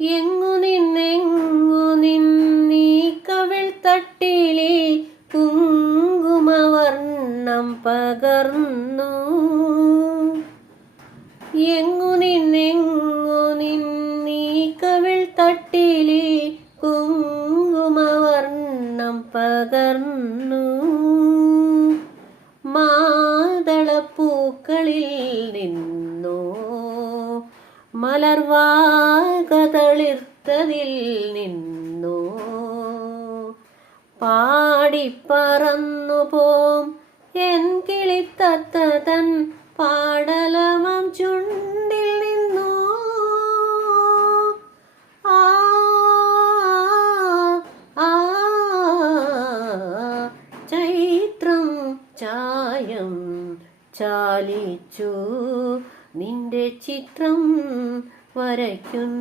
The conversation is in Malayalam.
എങ്ങു നിന്നീ കവിൾ തട്ടിലെ കുങ്കുമവർണ്ണം പകർന്നു. എങ്ങു നിന്നീ കവിൾ തട്ടിലെ കുങ്കുമവർണ്ണം പകർന്നു. മാതളപ്പൂക്കളിൽ നിന്നോ മലർവാകതളിർത്തതിൽ നിന്നോ പാടിപ്പറന്നു പോം എൻ കിളിത്തത്ത തൻ പാടലമം ചുണ്ടിൽ നിന്നോ. ആ ആ ചൈത്രം ചായം ചാലിച്ചു നിന്റെ ചിത്രം വരയ്ക്കുന്നു.